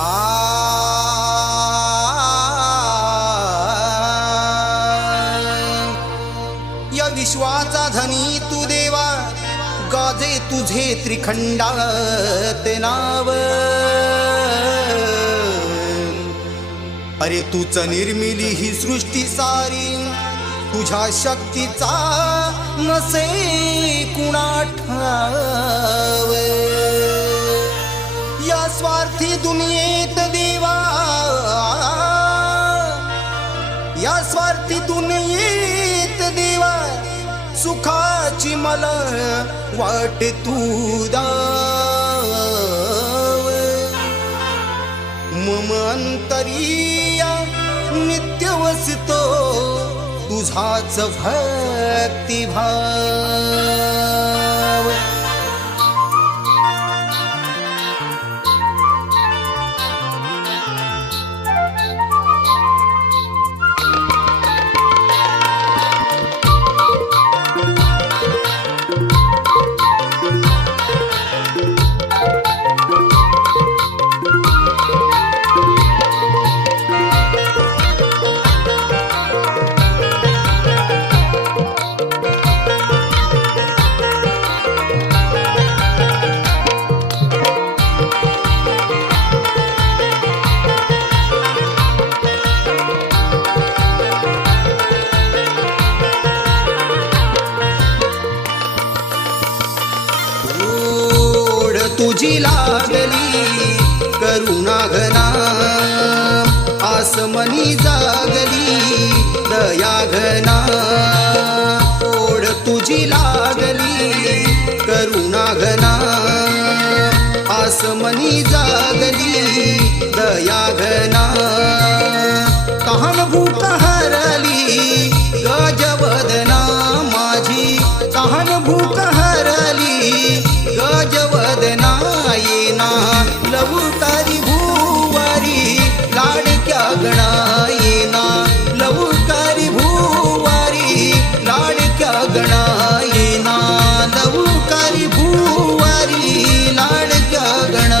आ या विश्वाचा धनी तू देवा, गाजे तुझे त्रिखंडात नाव। अरे तूच निर्मिली ही सृष्टी सारी, तुझ्या शक्तीचा नसे कुणा ठाव। या स्वार्थी दुनियेत देवा, या स्वार्थी दुनियेत देवा, सुखाची मला वाट तू दाव। मम अंतरिया नित्य वसतो तुझाच भक्तिभाव। तुझी लागली करुणा घना, आसमनी जागली दया घना। ओढ तुझी लागली करुणा घना, आसमनी जागली दया घना। तहान भूक हरली गजवदना माझी, तहान भूक हरली गजवदना। येना लवकारी भूवारी लाडक्या गणा, येना लवकारी भूवारी लाडक्या गणा। येना लवकारी भूवारी लाडक्या गणा।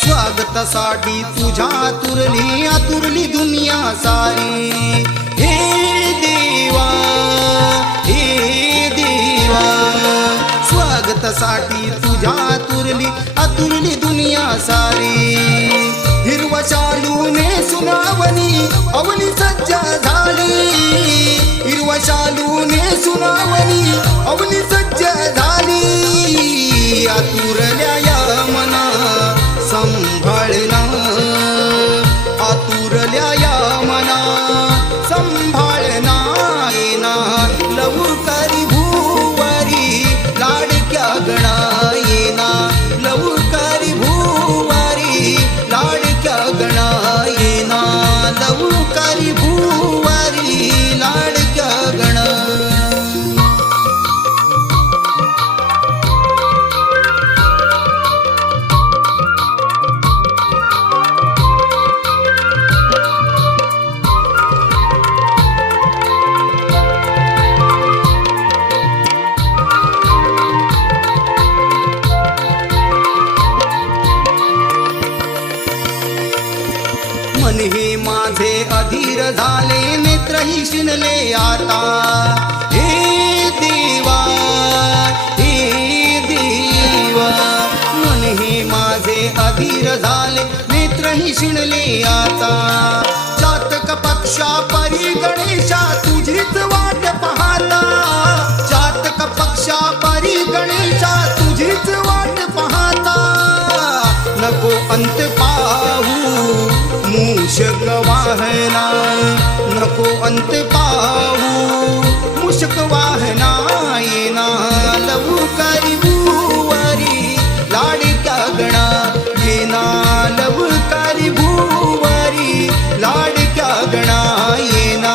स्वागतासाठी तुझ्या आतुरली दुनिया सारी। हे देवा, हे देवा, स्वागतासाठी तुझ्या आतुरली दुनिया सारी। हिरवा शालूने सुनावणी अवनी सज्जा झाली, हिरवा शालूने सुनावणी अवनी सज्जा झाली। आतुरल्या या मना संभाळना, आतुरल्या या मना संभाळना। येना लवकारी भूवारी लाडक्या गणा, येना लवकारी भूवारी लाडक्या गणा। येना लवकारी भूवारी लाडक्या गणा। मन हे माझे अधीर झाले, नेत्रही शिनले आता। हे देवा, हे देवा, मन हे माझे अधीर झाले, नेत्रही शिनले आता। जातक पक्षा परी गणेशा तुझीच वाट पाहता, जातक पक्षा परी गणेशा तुझीच वाट पाहता। नको अंत पाहू मूषक वाहना, नको अंत पाहू मूषक वाहना। येना लवकारी भूवारी लाडक्या गणा, येना लवकारी भूवारी लाडक्या गणा। येना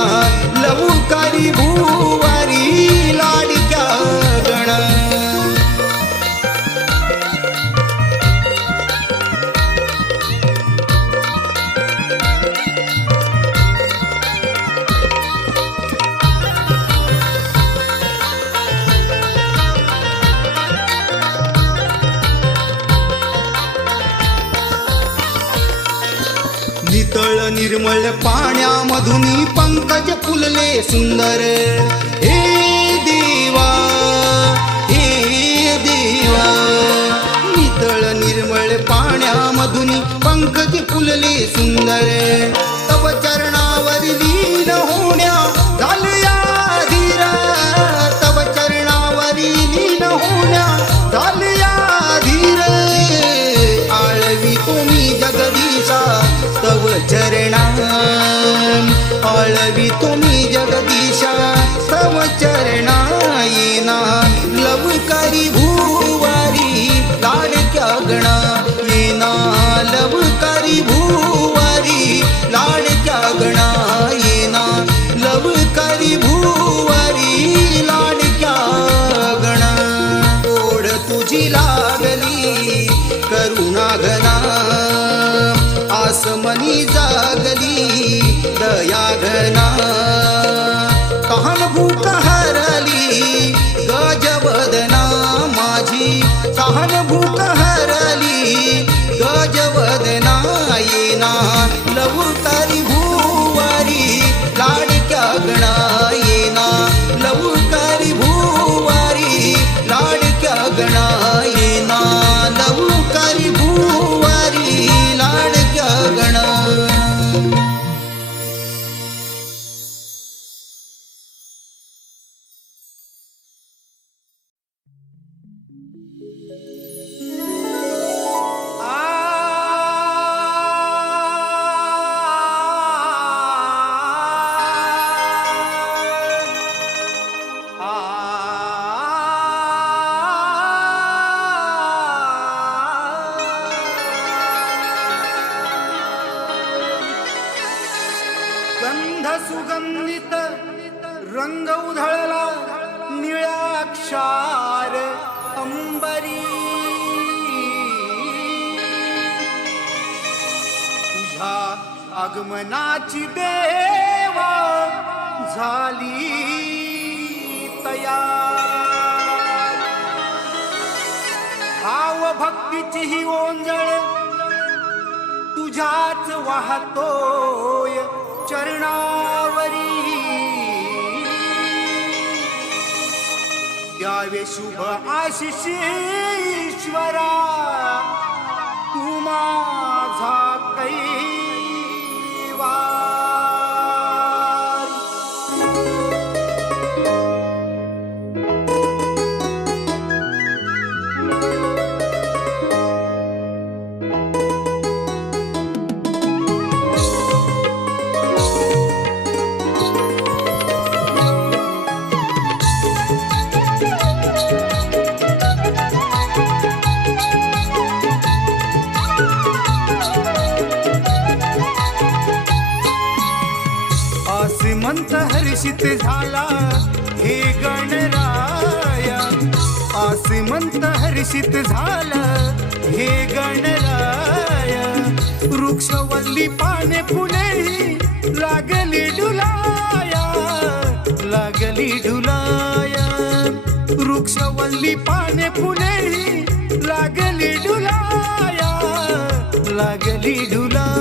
लवकारी भूवारी लाडक्या निर्मळ पाण्यामधून पंकज फुलले सुंदर हे देवा हे देवा नितळ निर्मळ पाण्यामधून पंकज फुलले सुंदर तव चरणावर लीन होण्या झालया धीर तव चरणावर लीन होण्या झालया धीर आळवी तुम्ही जगदीशा तव चरणा आळवी तुम्ही जगदीशा तव चरणा येना लवकारी भूवारी लाडक्या गणा येना लवकारी भूवारी लाडक्या गणा येना लवकारी भूवारी लाडक्या गणा ओढ तुझी लागली करुणा घना आसमनी जागली दया घना तहान भूक हरली गजवदना माझी तहान भूक हरली गजवदना येना लवकारी भूवारी लाडक्या गणा येना लवकारी भूवारी लाडक्या गणा येना लवकारी भूवारी लाडक्या गणा गंध सुगंधित रंग उधळला निळ्या क्षार अंबरी तुझ्या आगमनाची देवा झाली तयार भाव भक्तीची ही ओंजळ तुझ्याच वाहतोय चरणावरी द्यावे शुभ आशिष ईश्वरा तू माझा कैवार आसमंत हर्षित झाला हे गणराया आसमंत हर्षित झाला हे गणराया वृक्षवल्ली पाने फुले लागली डुलाया लागली डुलाया वृक्षवल्ली पाने फुले लागली डुलाया लागली डुलाया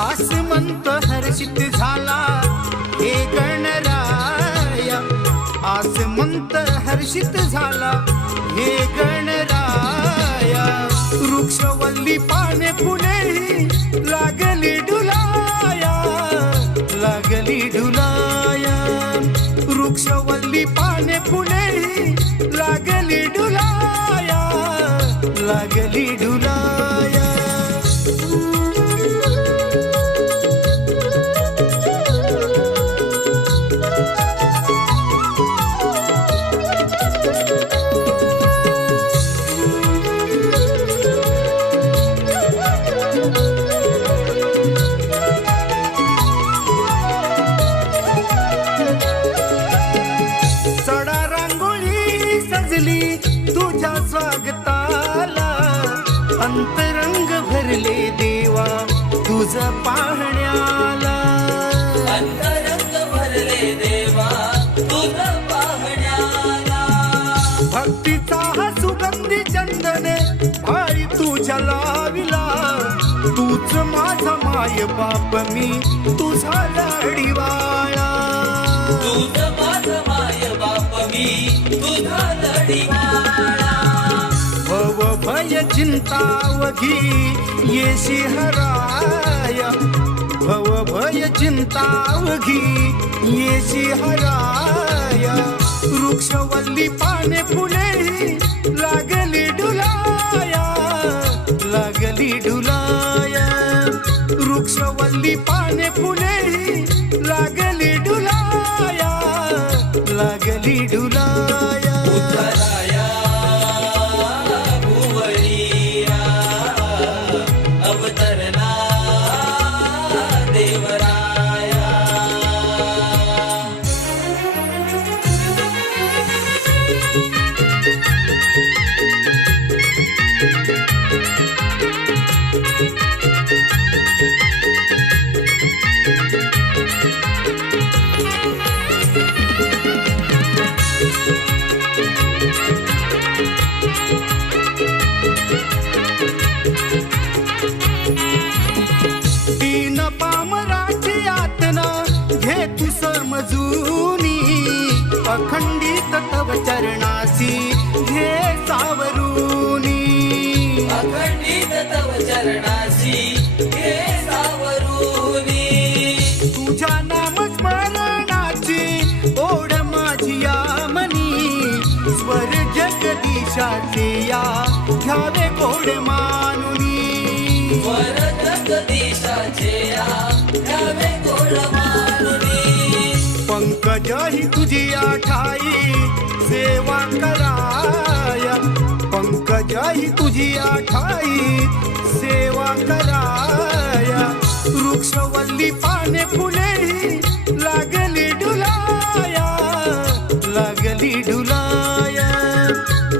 आसमंत हर्षित झाला हे गणराया आसमंत हर्षित झाला हे गणराया वृक्षवल्ली पाने फुले लागली डुलाया लागली डुलाया वृक्षवल्ली पाने फुले लागली डुलाया लागली डुलाया तुझ्या स्वागताला अंतरंग भरले देवा तुझ पाहण्याला अंतरंग भरले भक्तीचा हा सुगंधी चंदने भारी तुझ्या लाविला. तूच माझा माय बाप मी तुझा लाडीवाळा. तुझं माझं माय बाप मी तुझा लढीवाळा. भव भय चिंतावघी येशी हराया. भव भय चिंतावघी येशी हराया. वृक्षवल्ली पाने फुले लागली डुलाया. लागली डुलाया. वृक्षवल्ली पाने फुले लागली डुलाया. लागली डुलाया. उतराया भुवरिया अवतरला देवराया. दीन पामराची यातना घे तू समजूनी. अखंडित तव चरणासी घे सावरूनी. अखंडित तव चरणासी घे सावरूनी. तुझ्या नामस्मरणाची ओढ माझी या मनी. स्वर जगदीशाचे या घ्यावे गोड मानुनी. वर जगदीशाचे या घ्यावे गोड मानुनी. पंकज ही तुझी आठाई सेवा कराया. पंकज ही तुझी आठाई सेवा कराया. वृक्षवल्ली पाने फुले लागली डुलाया. लागली डुलाया.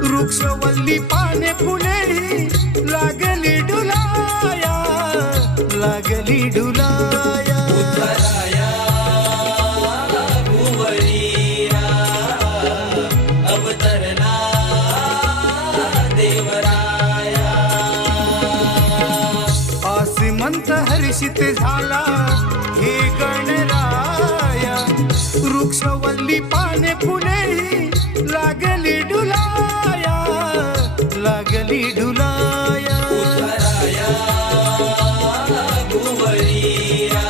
वृक्षवल्ली पाने फुले लागली डुलाया. लागली डुलाया. उतराया भुवरिया अवतरला देवराया. आसिमंत हर्षित झाला हे गणराया. वृक्षवल्ली पाने फुले लागली डुलाया. लागली डुलाया. उतराया भुवरिया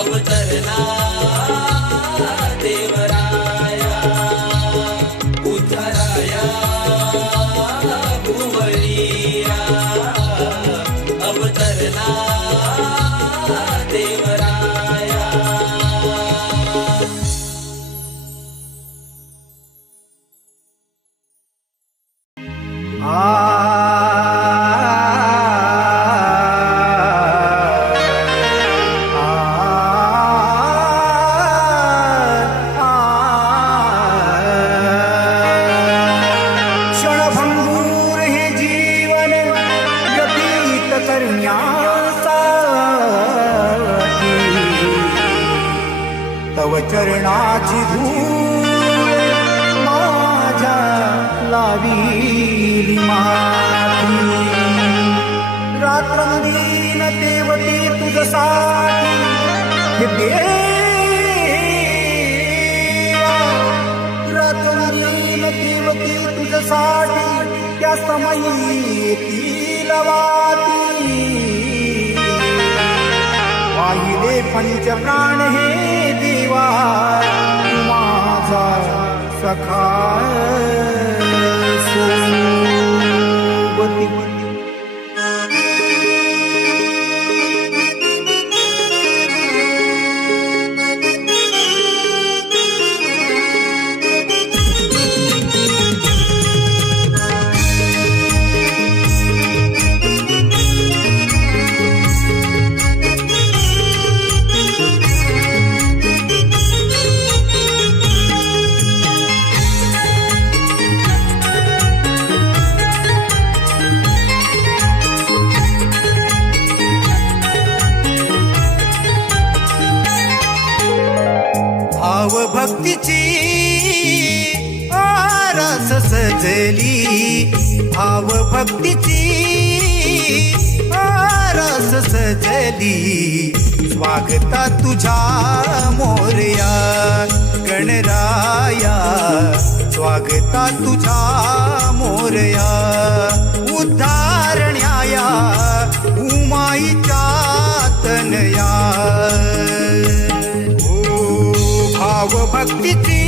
अवतरला देवराया. उतराया भुवरिया अवतरला देवराया. क्षणभंगूर हे जीवन व्यतीत करण्यासाठी तव चरणाची धूळ माझ्या लावी माती. रात्रंदीन देवते तुझसाठी हे रात्रंदीन देवते तुझसाठी त्या समयी ती लवाती. वाहिले पंचप्राण हे देवा तू माझा सखा सोबती. भाव भक्तीची आरती आरास सजली भाव भक्तीची आरास सजली स्वागता तुझ्या मोरया गणराया स्वागता तुझ्या मोरया उद्धारण्याया उमाईच्या तनया भाव भक्तीची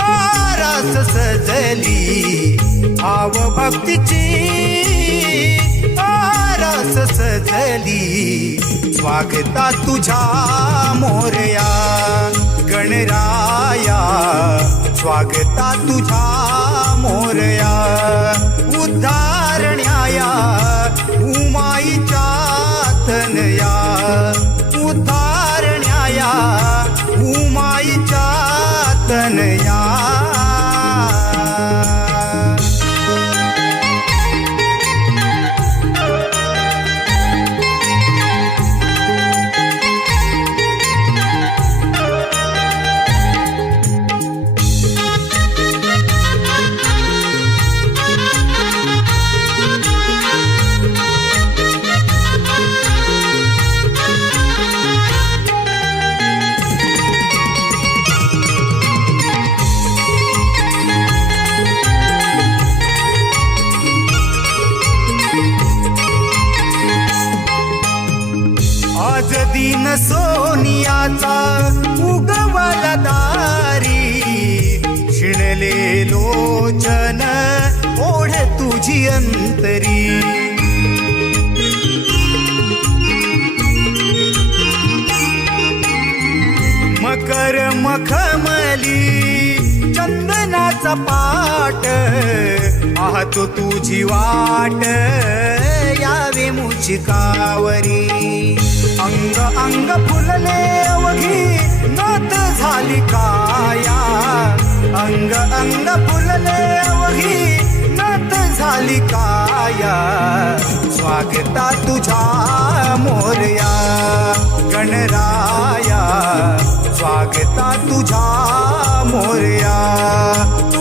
आरास सजली भाव भक्तीची आरास सजली स्वागता तुझ्या मोरया गणराया स्वागता तुझ्या मोरया उद्धारण्याया उमाईच्या तनया उद्धारण्याया उमाईच्या तनया आज दिन सोनियाचा उगवला दारी शिणले लोचन ओढ तुझी अंतरी मकर मखमली चंदनाचा पाट पाहतो तुझी वाट यावे मुचिकावरी अंग अंग फुलले अवघी नत झाली काया अंग अंग फुलले अवघी नत झाली काया स्वागता तुझ्या मोरया गणराया स्वागता तुझ्या मोरया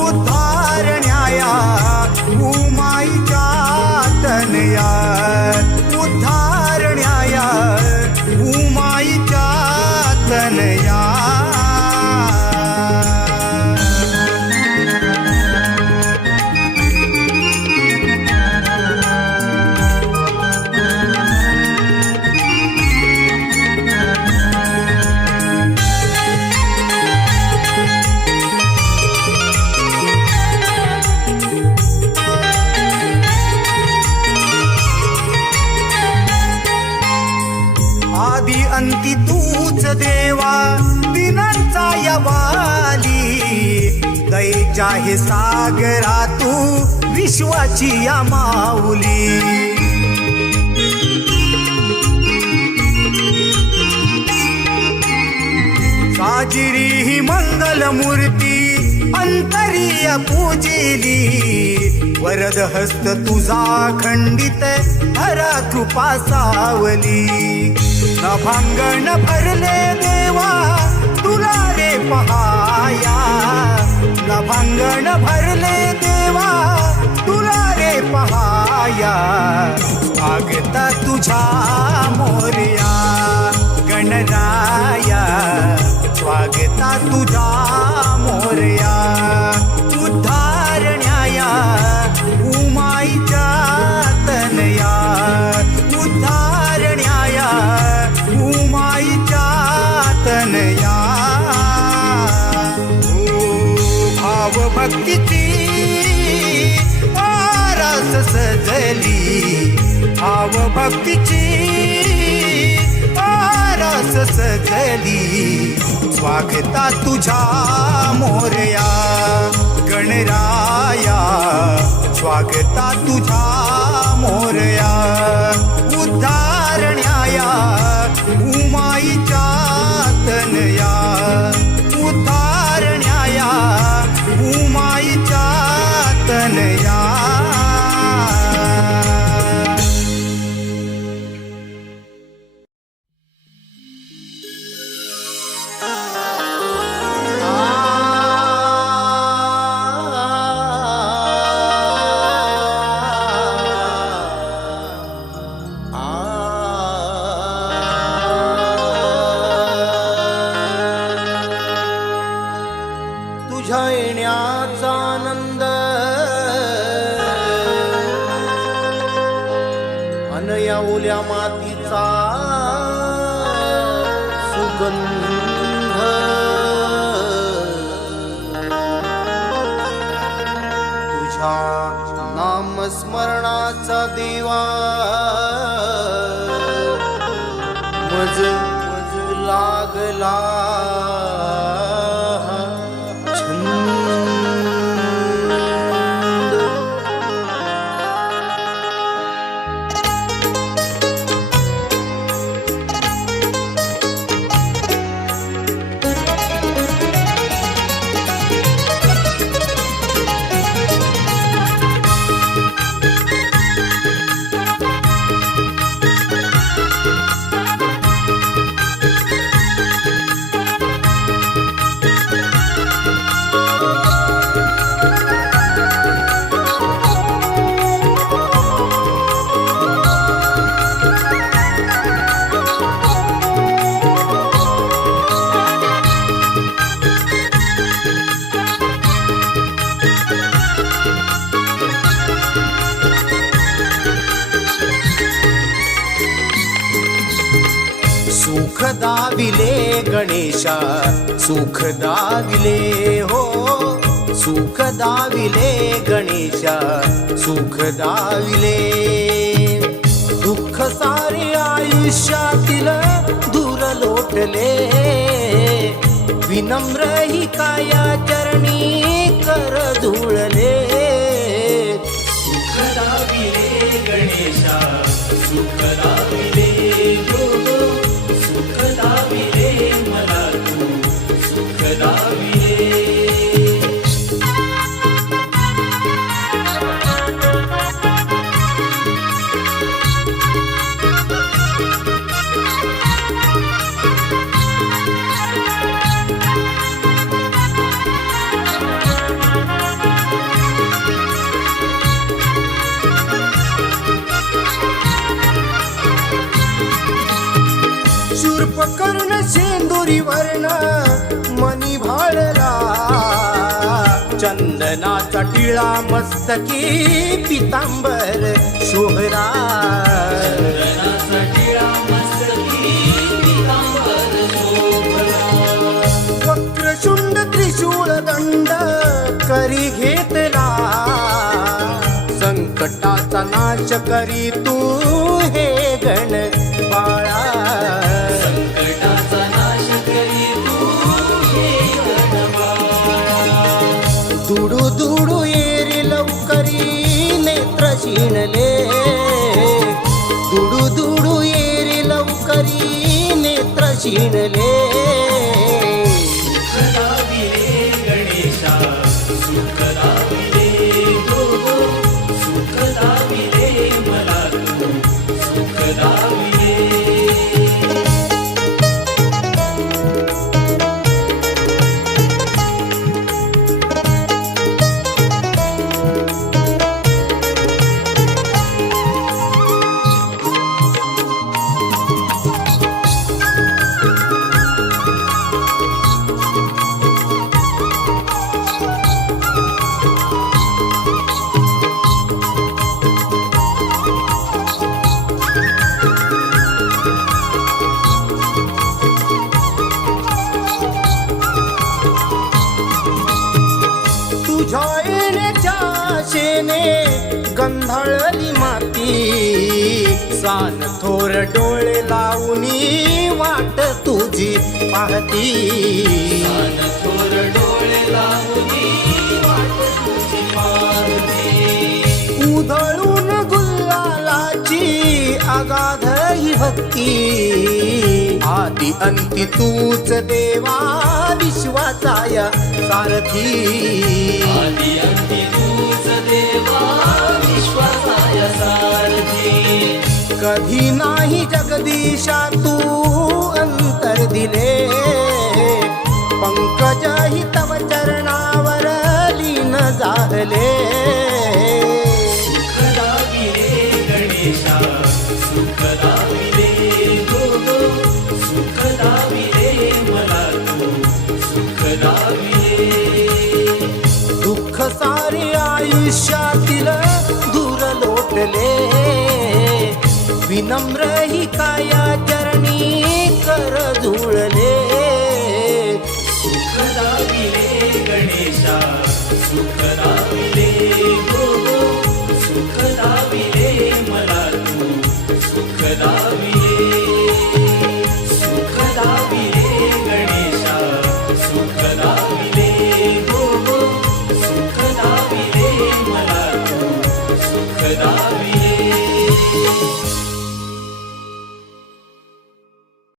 उद्धारण्याया उमाईच्या तनया उद्धारण्याया उमाईच्या तनया आदि अंती तूच देवा दिनांचा यवाली दयेच्या हे सागरा तू विश्वाची या माऊली साजिरी ही मंगल मूर्ती अंतरीय पूजिली वरद हस्त तुझा खंडित हरा कृपा सावली नभांगण भरले देवा तुला रे पहाया नभांगण भरले देवा तुला रे पहाया स्वागता तुझ्या मोरया गणराया स्वागता तुझ्या मोरया उद्धारण्याया उमाईच्या तनया उद्धारण्याया उमाईच्या तनया भाव भक्तीची आरास सजली भाव भक्तीची आरास सजली स्वागता तुझ्या मोरया गणराया स्वागता तुझ्या मोरया उद्धारण्याया उमाईच्या तनया उद्धारण्याया उमाईच्या तनया ओल्या मातीचा सुगंध तुझ्या नामस्मरणाचा दिवा मज लागला सुख दाविले गणेशा सुख दाविले हो सुख दाविले गणेशा सुख दाविले दुःख सारे आयुष्यातील दूर लोटले विनम्र ही काया चरणी कर धुळले सुख दाविले गणेशा सुख दाविले गो सुख दाविले मला तू सुख दाविले शूर्प कर्ण शेंदुरी वर्ण मनी भाळला चंदनाचा टिळा मस्तकी पितांबर शोभरा चंदनाचा टिळा मस्तकी पितांबर शोभला वक्रशुंड त्रिशूळ दंड करी घेतला संकटाचा नाश करी तू हे गण बाळा संकटाचा नाश करी तू हे गणबाळा दुडू दुडू येरी लवकरी नेत्र शिणले दुडू दुडू येरी लवकरी नेत्र शिणले सुख दाविले गणेशा सुख दाविले गो सुख दाविले मला तू सुख दाविले तुझ्या येण्याच्या आशेने गंधाळली माती सान थोर डोळे लावूनी वाट तुझी पाहती थोर डोळे लावूनी वाट तुझी पाहते उधळून गुलालाची अगाध ही भक्ती आदि अंती तूच देवा विश्वाचाया सारथी आदि अंती तूच देवा विश्वासाय सारथी कधी नाही जगदीशा तू अंतर दिले पंकज ही तव चरणावर लीन झाले सुख दाविले गणेशा सुख दाविले गो सुख दाविले मला तू सुख दाविले दुःख सारे आयुष्यातील दूर लोटले विनम्र ही काया चरणी कर जुळले सुख दाविले गणेशा सुख दाविले गो गो सुख दाविले